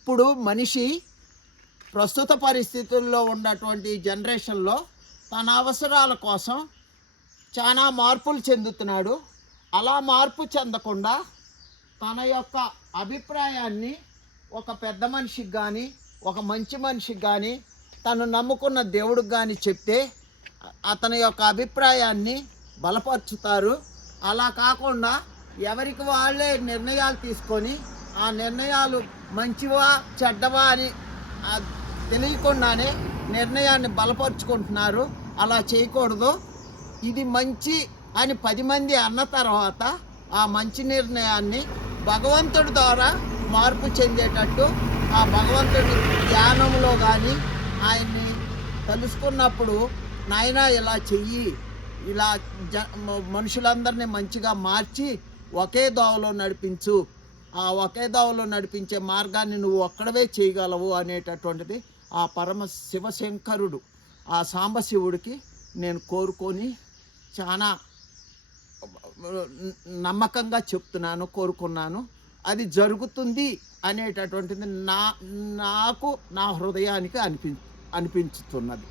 ఇప్పుడు మనిషి ప్రస్తుత పరిస్థితుల్లో ఉన్నటువంటి జనరేషన్లో తన అవసరాల కోసం చాలా మార్పులు చెందుతున్నాడు. అలా మార్పు చెందకుండా తన యొక్క అభిప్రాయాన్ని ఒక పెద్ద మనిషికి కానీ, ఒక మంచి మనిషికి కానీ, తను నమ్ముకున్న దేవుడికి కానీ చెప్తే అతని యొక్క అభిప్రాయాన్ని బలపరుచుతారు. అలా కాకుండా ఎవరికి వాళ్ళే నిర్ణయాలు తీసుకొని ఆ నిర్ణయాలు మంచివా చెడ్డవా అని తెలియకుండానే నిర్ణయాన్ని బలపరుచుకుంటున్నారు. అలా చేయకూడదు. ఇది మంచి అని 10 మంది అన్న తర్వాత ఆ మంచి నిర్ణయాన్ని భగవంతుడి ద్వారా మార్పు చెందేటట్టు ఆ భగవంతుడి ధ్యానంలో కానీ ఆయన్ని తెలుసుకున్నప్పుడు నాయనా ఇలా చెయ్యి, ఇలా మనుషులందరినీ మంచిగా మార్చి ఒకే దోవలో నడిపించు, ఆ ఒకే దోవలో నడిపించే మార్గాన్ని నువ్వు ఒక్కడవే చేయగలవు అనేటటువంటిది ఆ పరమ శివశంకరుడు ఆ సాంబశివుడికి నేను కోరుకొని చాలా నమ్మకంగా చెప్తున్నాను, కోరుకున్నాను. అది జరుగుతుంది అనేటటువంటిది నాకు నా హృదయానికి అనిపించుతున్నది.